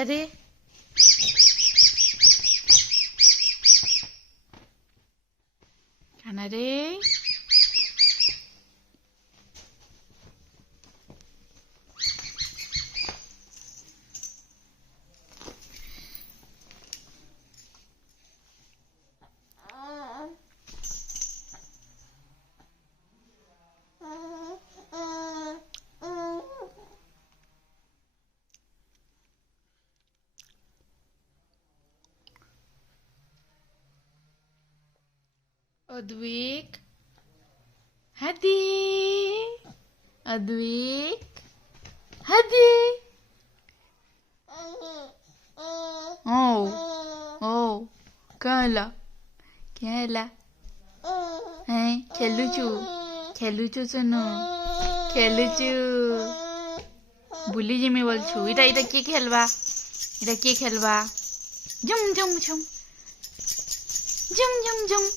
खाना रे खाना रे अद्विक हदी अद्विक हदी ओ कहला कहला हैं खेलुचु सुनु खेलुचु बुली जिमी बोलछु इटा इटा के खेलबा जुम जुम जुम जुम जुम जुम